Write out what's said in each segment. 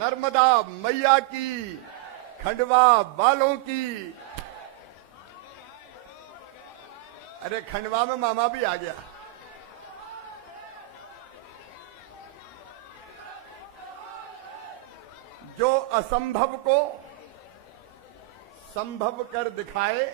नर्मदा मैया की, खंडवा वालों की। अरे खंडवा में मामा भी आ गया। जो असंभव को संभव कर दिखाए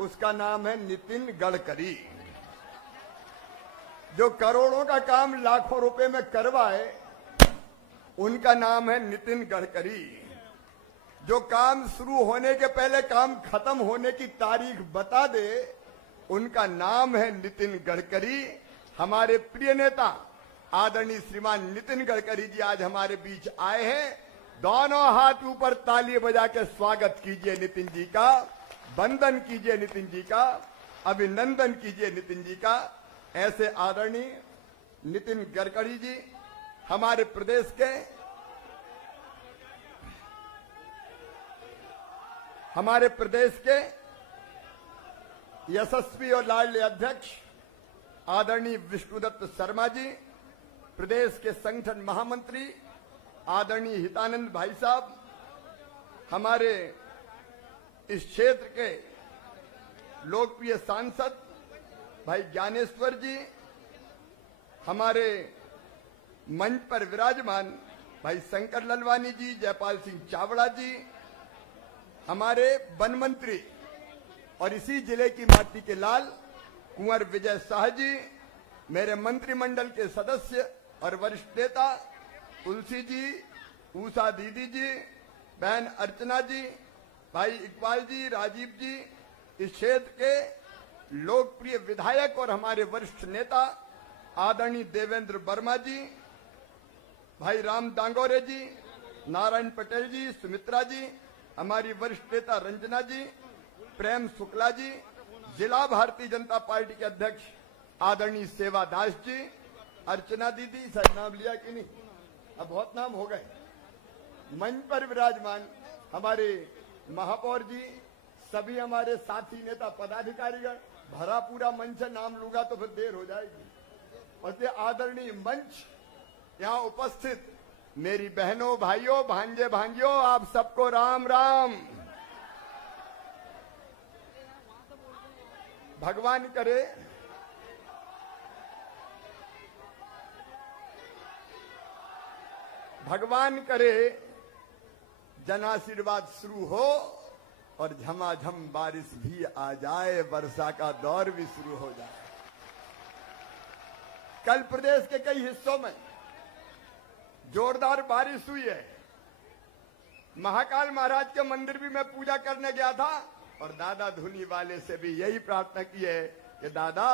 उसका नाम है नितिन गडकरी। जो करोड़ों का काम लाखों रुपए में करवाए उनका नाम है नितिन गडकरी। जो काम शुरू होने के पहले काम खत्म होने की तारीख बता दे उनका नाम है नितिन गडकरी। हमारे प्रिय नेता आदरणीय श्रीमान नितिन गडकरी जी आज हमारे बीच आए हैं। दोनों हाथ ऊपर ताली बजा के स्वागत कीजिए नितिन जी का, वंदन कीजिए नितिन जी का, अभिनंदन कीजिए नितिन जी का। ऐसे आदरणीय नितिन गडकरी जी हमारे प्रदेश के यशस्वी और लाडले अध्यक्ष आदरणीय विष्णुदत्त शर्मा जी, प्रदेश के संगठन महामंत्री आदरणीय हितानंद भाई साहब, हमारे इस क्षेत्र के लोकप्रिय सांसद भाई ज्ञानेश्वर जी, हमारे मंच पर विराजमान भाई शंकर ललवानी जी, जयपाल सिंह चावड़ा जी, हमारे वन मंत्री और इसी जिले की माटी के लाल कुंवर विजय शाह जी, मेरे मंत्रिमंडल के सदस्य और वरिष्ठ नेता तुलसी जी, उषा दीदी जी, बहन अर्चना जी, भाई इकबाल जी, राजीव जी, इस क्षेत्र के लोकप्रिय विधायक और हमारे वरिष्ठ नेता आदरणीय देवेंद्र वर्मा जी, भाई राम दांगोरे जी, नारायण पटेल जी, सुमित्रा जी, हमारी वरिष्ठ नेता रंजना जी, प्रेम शुक्ला जी, जिला भारतीय जनता पार्टी के अध्यक्ष आदरणीय सेवा दास जी, अर्चना दीदी, सर नाम लिया कि नहीं, अब बहुत नाम हो गए। मंच पर विराजमान हमारे महापौर जी, सभी हमारे साथी नेता पदाधिकारीगण, भरा पूरा मंच है, नाम लूंगा तो फिर देर हो जाएगी। और आदरणीय मंच यहाँ उपस्थित मेरी बहनों भाइयों भांजे भांजियों, आप सबको राम राम। भगवान करे जनाशीर्वाद शुरू हो और झमाझम बारिश भी आ जाए, वर्षा का दौर भी शुरू हो जाए। कल प्रदेश के कई हिस्सों में जोरदार बारिश हुई है। महाकाल महाराज के मंदिर भी मैं पूजा करने गया था और दादा धुनी वाले से भी यही प्रार्थना की है कि दादा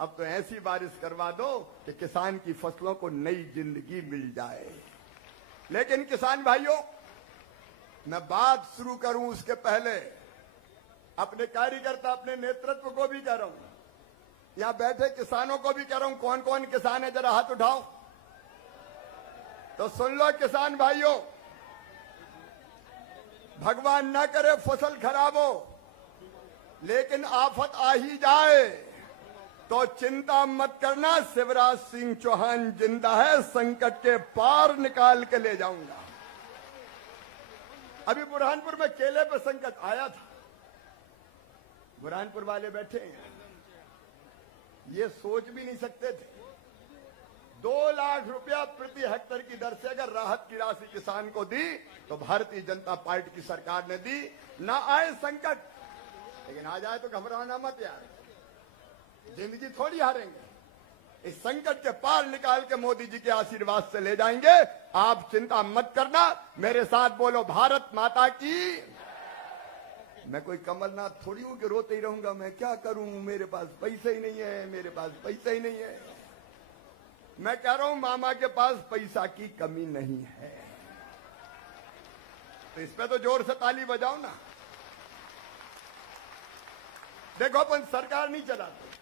अब तो ऐसी बारिश करवा दो कि किसान की फसलों को नई जिंदगी मिल जाए। लेकिन किसान भाइयों, मैं बात शुरू करूं उसके पहले अपने कार्यकर्ता, अपने नेतृत्व को भी कह रहा हूं, यहां बैठे किसानों को भी कह रहा हूं, कौन कौन किसान है जरा हाथ उठाओ तो सुन लो। किसान भाइयों, भगवान ना करे फसल खराब हो, लेकिन आफत आ ही जाए तो चिंता मत करना, शिवराज सिंह चौहान जिंदा है, संकट के पार निकाल के ले जाऊंगा। अभी बुरहानपुर में केले पे संकट आया था, बुरहानपुर वाले बैठे हैं, ये सोच भी नहीं सकते थे 2 लाख रुपया प्रति हेक्टेयर की दर से अगर राहत की राशि किसान को दी तो भारतीय जनता पार्टी की सरकार ने दी। ना आए संकट, लेकिन आ जाए तो घबराना मत यार, जिंदगी थोड़ी हारेंगे। इस संकट के पार निकाल के मोदी जी के आशीर्वाद से ले जाएंगे, आप चिंता मत करना। मेरे साथ बोलो भारत माता की। मैं कोई कमलनाथ थोड़ी हूं कि रोते ही रहूंगा, मैं क्या करूं, मेरे पास पैसे ही नहीं है, मेरे पास पैसे ही नहीं है। मैं कह रहा हूं मामा के पास पैसा की कमी नहीं है, तो इस पे तो जोर से ताली बजाओ ना। देखो अपन सरकार नहीं चलाते,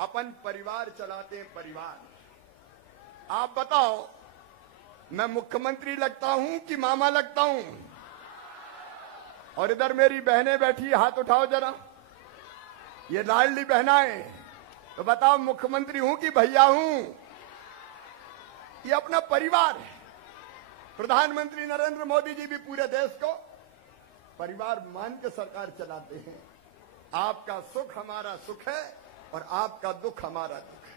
अपन परिवार चलाते हैं, परिवार। आप बताओ मैं मुख्यमंत्री लगता हूं कि मामा लगता हूं? और इधर मेरी बहनें बैठी, हाथ उठाओ जरा, ये लाडली बहनाएं, तो बताओ मुख्यमंत्री हूं कि भैया हूं? ये अपना परिवार है। प्रधानमंत्री नरेंद्र मोदी जी भी पूरे देश को परिवार मान के सरकार चलाते हैं। आपका सुख हमारा सुख है और आपका दुख हमारा दुख है।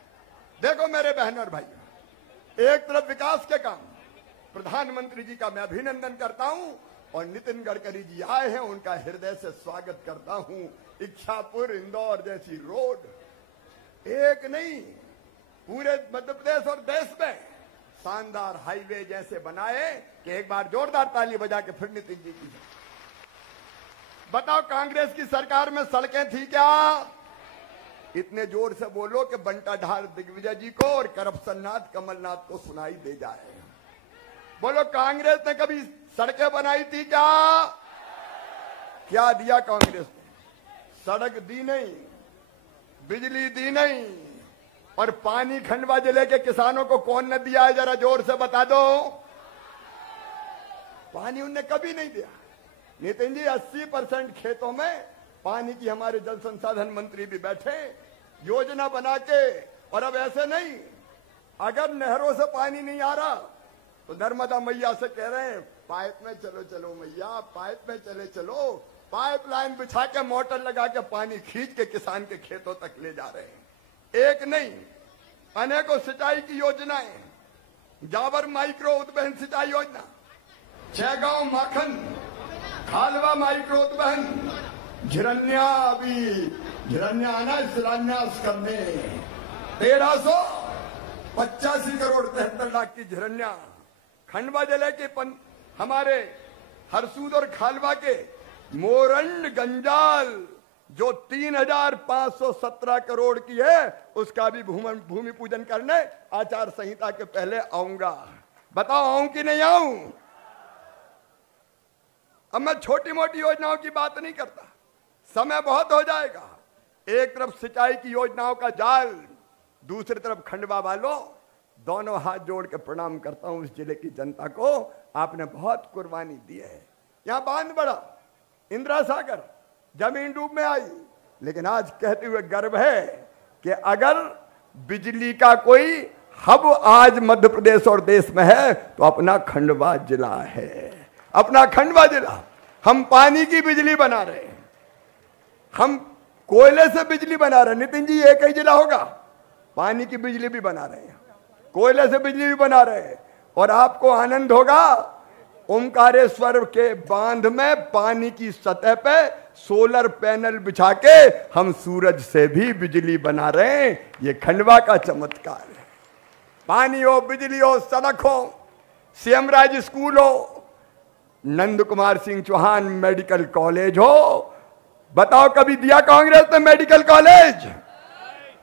देखो मेरे बहन और भाइयों, एक तरफ विकास के काम, प्रधानमंत्री जी का मैं अभिनंदन करता हूं और नितिन गडकरी जी आए हैं, उनका हृदय से स्वागत करता हूं। इच्छापुर इंदौर जैसी रोड एक नहीं पूरे मध्य प्रदेश और देश में शानदार हाईवे जैसे बनाए कि एक बार जोरदार ताली बजा के फिर नितिन जी की। बताओ कांग्रेस की सरकार में सड़कें थी क्या? इतने जोर से बोलो कि बंटा ढाल दिग्विजय जी को और करप्शननाथ कमलनाथ को सुनाई दे जाए। बोलो कांग्रेस ने कभी सड़कें बनाई थी क्या? क्या दिया कांग्रेस ने? सड़क दी नहीं, बिजली दी नहीं, और पानी खंडवा जिले के किसानों को कौन न दिया है? जरा जोर से बता दो। पानी उनने कभी नहीं दिया। नितिन जी 80% खेतों में पानी की हमारे जल संसाधन मंत्री भी बैठे योजना बना के। और अब ऐसे नहीं, अगर नहरों से पानी नहीं आ रहा तो नर्मदा मैया से कह रहे हैं पाइप में चलो चलो मैया, पाइप में चले चलो, पाइपलाइन बिछा के मोटर लगा के पानी खींच के किसान के खेतों तक ले जा रहे हैं। एक नहीं अनेकों सिंचाई की योजनाएं, जावर माइक्रो उद्वहन सिंचाई योजना, 6 गांव माखन, खालवा माइक्रो उद्वहन, झिरन्या शिलान्यास करने 1385 करोड़ 73 लाख की झिरन्या। खंडवा जिले के हमारे हरसूद और खालवा के मोरंड गंजाल जो 3517 करोड़ की है, उसका भी भूमि पूजन करने आचार संहिता के पहले आऊंगा। बताओ आऊं कि नहीं आऊं? अब मैं छोटी मोटी योजनाओं की बात नहीं करता, समय बहुत हो जाएगा। एक तरफ सिंचाई की योजनाओं का जाल, दूसरी तरफ खंडवा वालों, दोनों हाथ जोड़ के प्रणाम करता हूं इस जिले की जनता को। आपने बहुत कुर्बानी दी है। यहां बांध बड़ा, इंदिरा सागर, जमीन डूब में आई, लेकिन आज कहते हुए गर्व है कि अगर बिजली का कोई हब आज मध्य प्रदेश और देश में है तो अपना खंडवा जिला है। अपना खंडवा जिला। हम पानी की बिजली बना रहे हैं, हम कोयले से बिजली बना रहे हैं। नितिन जी एक ही जिला होगा, पानी की बिजली भी बना रहे हैं, कोयले से बिजली भी बना रहे हैं। और आपको आनंद होगा, ओमकारेश्वर के बांध में पानी की सतह पे सोलर पैनल बिछा के हम सूरज से भी बिजली बना रहे हैं। ये खंडवा का चमत्कार है। पानी हो, बिजली हो, सड़क हो, सीएम राज स्कूल हो, नंद कुमार सिंह चौहान मेडिकल कॉलेज हो। बताओ कभी दिया कांग्रेस ने मेडिकल कॉलेज?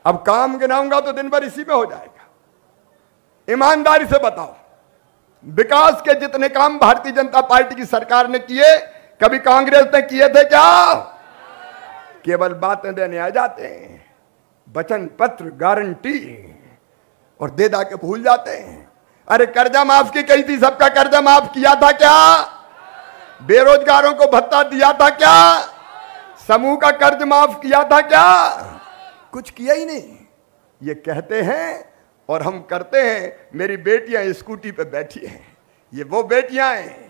अब काम गिनाऊंगा तो दिन भर इसी में हो जाएगा। ईमानदारी से बताओ, विकास के जितने काम भारतीय जनता पार्टी की सरकार ने किए, कभी कांग्रेस ने किए थे क्या? केवल बातें देने आ जाते हैं, वचन पत्र गारंटी, और दे दा के भूल जाते हैं। अरे कर्जा माफ की कही थी, सबका कर्जा माफ किया था क्या? बेरोजगारों को भत्ता दिया था क्या? समूह का कर्ज माफ किया था क्या? कुछ किया ही नहीं। ये कहते हैं और हम करते हैं। मेरी बेटियां स्कूटी पे बैठी हैं, ये वो बेटियां हैं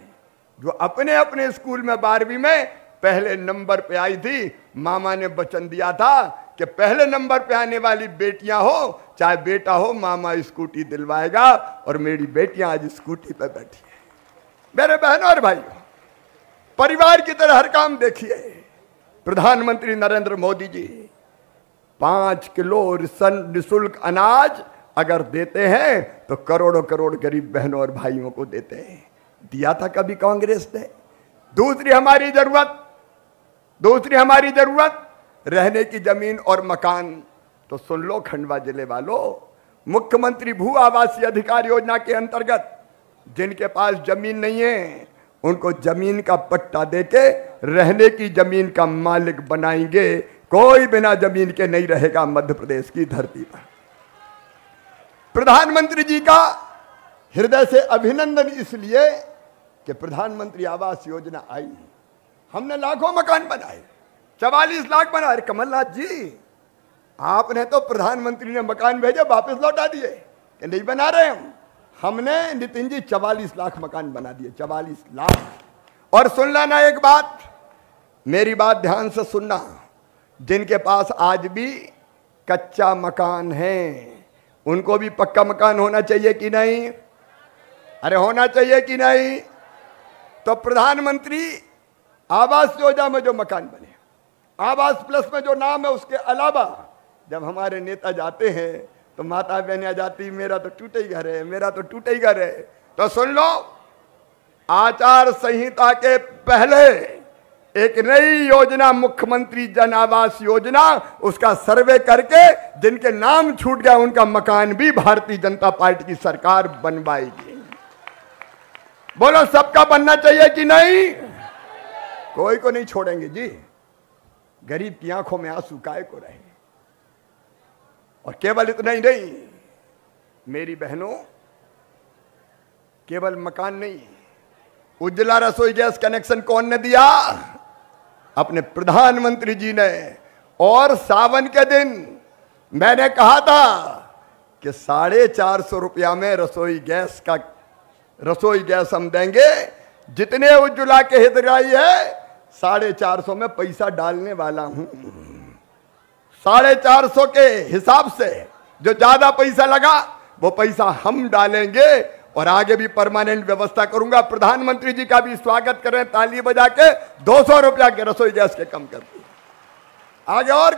जो अपने अपने स्कूल में 12वीं में पहले नंबर पे आई थी। मामा ने वचन दिया था कि पहले नंबर पे आने वाली बेटियां हो चाहे बेटा हो, मामा स्कूटी दिलवाएगा। और मेरी बेटियां आज स्कूटी पे बैठी हैं। मेरे बहनों और भाइयों, परिवार की तरह हर काम देखिए। प्रधानमंत्री नरेंद्र मोदी जी 5 किलो निःशुल्क अनाज अगर देते हैं तो करोड़ों करोड़ गरीब बहनों और भाइयों को देते हैं। दिया था कभी कांग्रेस ने? दूसरी हमारी जरूरत रहने की जमीन और मकान। तो सुन लो खंडवा जिले वालों, मुख्यमंत्री भू आवासीय अधिकार योजना के अंतर्गत जिनके पास जमीन नहीं है उनको जमीन का पट्टा देके रहने की जमीन का मालिक बनाएंगे। कोई बिना जमीन के नहीं रहेगा मध्य प्रदेश की धरती पर। प्रधानमंत्री जी का हृदय से अभिनंदन इसलिए कि प्रधानमंत्री आवास योजना आई, हमने लाखों मकान बनाए, 44 लाख बनाए। कमलनाथ जी, आपने तो प्रधानमंत्री ने मकान भेजे वापस लौटा दिए कि नहीं बना रहे हमने नितिन जी 44 लाख मकान बना दिए, 44 लाख। और सुन लेना एक बात, मेरी बात ध्यान से सुनना, जिनके पास आज भी कच्चा मकान है उनको भी पक्का मकान होना चाहिए कि नहीं? अरे होना चाहिए कि नहीं? तो प्रधानमंत्री आवास योजना में जो मकान बने, आवास प्लस में जो नाम है, उसके अलावा जब हमारे नेता जाते हैं तो माता बहनियां जाती, मेरा तो टूटे ही घर है, मेरा तो टूटे ही घर है। तो सुन लो, आचार संहिता के पहले एक नई योजना, मुख्यमंत्री जन आवास योजना, उसका सर्वे करके जिनके नाम छूट गया उनका मकान भी भारतीय जनता पार्टी की सरकार बनवाएगी। बोलो सबका बनना चाहिए कि नहीं? कोई को नहीं छोड़ेंगे जी। गरीब की आंखों में आंसू काहे को रहे। और केवल इतना ही नहीं मेरी बहनों, केवल मकान नहीं, उज्ज्वला रसोई गैस कनेक्शन कौन ने दिया? अपने प्रधानमंत्री जी ने। और सावन के दिन मैंने कहा था कि 450 रुपया में रसोई गैस हम देंगे। जितने उज्ज्वला के हितग्राही है 450 में पैसा डालने वाला हूं। 450 के हिसाब से जो ज्यादा पैसा लगा वो पैसा हम डालेंगे और आगे भी परमानेंट व्यवस्था करूंगा। प्रधानमंत्री जी का भी स्वागत करें ताली बजा के। 200 रुपया के रसोई गैस के कम कर दिए। आगे और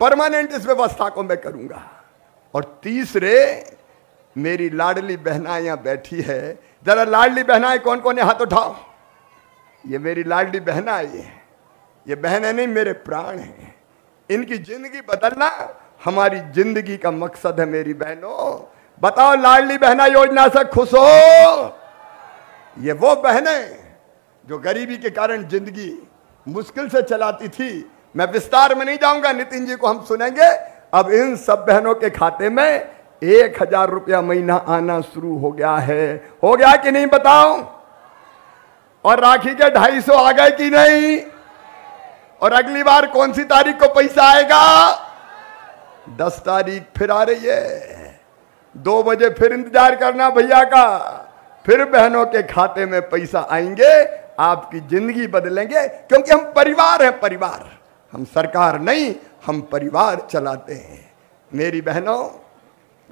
परमानेंट इस व्यवस्था को मैं करूंगा। और तीसरे, मेरी लाडली बहना यहां बैठी है, जरा लाडली बहनाएं कौन कौन है हाथ उठाओ। ये मेरी लाडली बहना है, ये बहनें नहीं मेरे प्राण हैं। इनकी जिंदगी बदलना हमारी जिंदगी का मकसद है। मेरी बहनों बताओ, लाडली बहना योजना से खुश हो? ये वो बहनें जो गरीबी के कारण जिंदगी मुश्किल से चलाती थी। मैं विस्तार में नहीं जाऊंगा, नितिन जी को हम सुनेंगे। अब इन सब बहनों के खाते में 1000 रुपया महीना आना शुरू हो गया है। हो गया कि नहीं बताओ? और राखी के 250 आ गए कि नहीं? और अगली बार कौन सी तारीख को पैसा आएगा? 10 तारीख फिर आ रही है। 2 बजे फिर इंतजार करना भैया का। फिर बहनों के खाते में पैसा आएंगे, आपकी जिंदगी बदलेंगे। क्योंकि हम परिवार हैं, परिवार। हम सरकार नहीं, हम परिवार चलाते हैं। मेरी बहनों,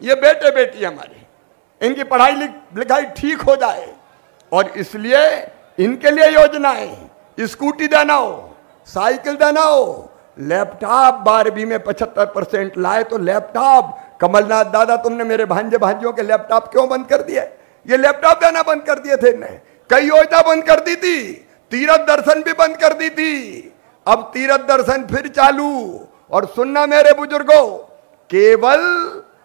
ये बेटे बेटी हमारे, इनकी पढ़ाई लिखाई ठीक हो जाए और इसलिए इनके लिए योजनाएं, स्कूटी देना हो, साइकिल देना हो, लैपटॉप 12वीं में 75% लाए तो लैपटॉप। कमलनाथ दादा, तुमने मेरे भांजे भांजियों के लैपटॉप क्यों बंद कर दिए? ये लैपटॉप देना बंद कर दिए थे इन्हें। कई योजना बंद कर दी थी, तीर्थ दर्शन भी बंद कर दी थी। अब तीर्थ दर्शन फिर चालू। और सुनना मेरे बुजुर्गों, केवल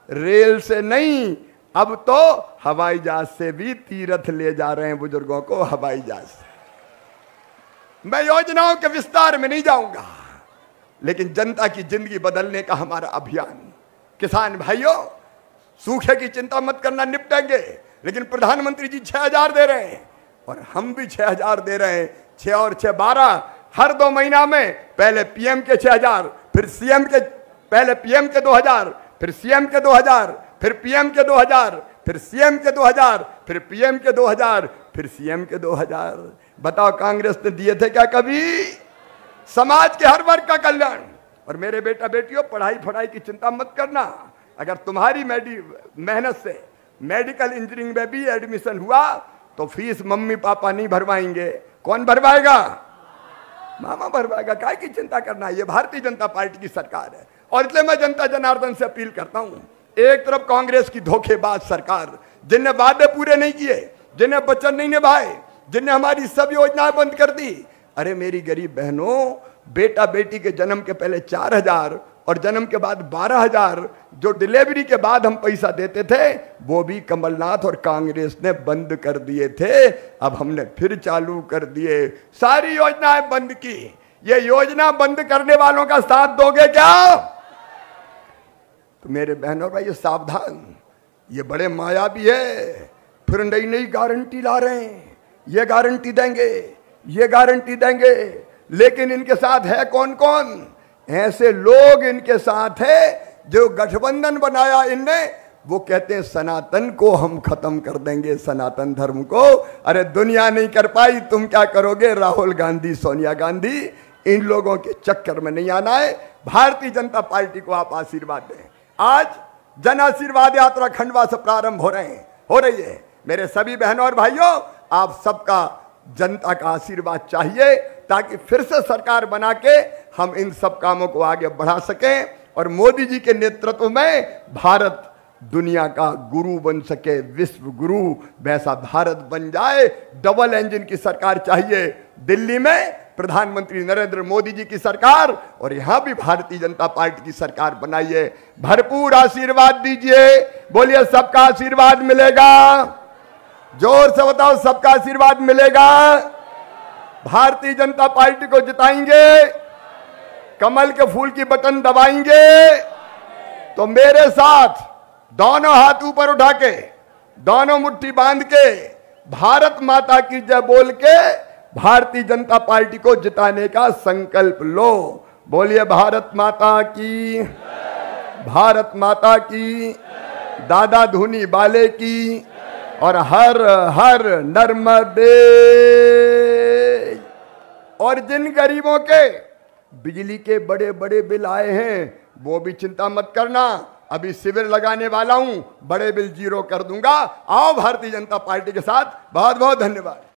रेल से नहीं, अब तो हवाई जहाज से भी तीर्थ ले जा रहे हैं बुजुर्गों को, हवाई जहाज से। मैं योजनाओं के विस्तार में नहीं जाऊंगा, लेकिन जनता की जिंदगी बदलने का हमारा अभियान। किसान भाइयों, सूखे की चिंता मत करना, निपटेंगे। लेकिन प्रधानमंत्री जी 6000 दे रहे हैं और हम भी 6000 दे रहे हैं। 6 और 6 12। हर 2 महीना में पहले पीएम के 6000, फिर सीएम के, पहले पीएम के 2000, फिर सीएम के 2000, फिर पीएम के 2000, फिर सीएम के 2000, फिर पीएम के 2000, फिर सीएम के 2000। बताओ कांग्रेस ने दिए थे क्या कभी? समाज के हर वर्ग का कल्याण। और मेरे बेटा बेटियों, पढ़ाई की चिंता मत करना। अगर तुम्हारी मेहनत से मेडिकल इंजीनियरिंग में भी एडमिशन हुआ तो फीस मम्मी पापा नहीं भरवाएंगे। कौन भरवाएगा? मामा भरवाएगा। काय की चिंता करना? ये भारतीय जनता पार्टी की सरकार है। और इसलिए मैं जनता जनार्दन से अपील करता हूं, एक तरफ कांग्रेस की धोखेबाज सरकार, जिनने वादे पूरे नहीं किए, जिन्हें वचन नहीं निभाए, जिनने हमारी सब योजनाएं बंद कर दी। अरे मेरी गरीब बहनों, बेटा बेटी के जन्म के पहले 4000 और जन्म के बाद 12000 जो डिलीवरी के बाद हम पैसा देते थे, वो भी कमलनाथ और कांग्रेस ने बंद कर दिए थे। अब हमने फिर चालू कर दिए। सारी योजनाएं बंद की। ये योजना बंद करने वालों का साथ दोगे क्या? तो मेरे बहनों भाई सावधान, ये बड़े मायावी है। फिर नई नई गारंटी ला रहे हैं, ये गारंटी देंगे, ये गारंटी देंगे। लेकिन इनके साथ है कौन कौन? ऐसे लोग इनके साथ है जो गठबंधन बनाया इनने वो कहते हैं सनातन को हम खत्म कर देंगे, सनातन धर्म को। अरे दुनिया नहीं कर पाई, तुम क्या करोगे? राहुल गांधी, सोनिया गांधी, इन लोगों के चक्कर में नहीं आना है। भारतीय जनता पार्टी को आप आशीर्वाद दें। आज जन आशीर्वाद यात्रा खंडवा से प्रारंभ हो रही है। मेरे सभी बहनों और भाइयों, आप सबका जनता का आशीर्वाद चाहिए ताकि फिर से सरकार बना के हम इन सब कामों को आगे बढ़ा सकें और मोदी जी के नेतृत्व में भारत दुनिया का गुरु बन सके, विश्व गुरु वैसा भारत बन जाए। डबल इंजन की सरकार चाहिए। दिल्ली में प्रधानमंत्री नरेंद्र मोदी जी की सरकार और यहां भी भारतीय जनता पार्टी की सरकार बनाइए। भरपूर आशीर्वाद दीजिए। बोलिए सबका आशीर्वाद मिलेगा। जोर से बताओ, सबका आशीर्वाद मिलेगा। भारतीय जनता पार्टी को जिताएंगे, कमल के फूल की बटन दबाएंगे। तो मेरे साथ दोनों हाथ ऊपर उठा के, दोनों मुट्ठी बांध के, भारत माता की जय बोल के भारतीय जनता पार्टी को जिताने का संकल्प लो। बोलिए भारत माता की, भारत माता की, दादा धुनी बाले की, और हर हर नर्मदे। और जिन गरीबों के बिजली के बड़े बड़े बिल आए हैं, वो भी चिंता मत करना, अभी शिविर लगाने वाला हूं, बड़े बिल जीरो कर दूंगा। आओ भारतीय जनता पार्टी के साथ। बहुत बहुत धन्यवाद।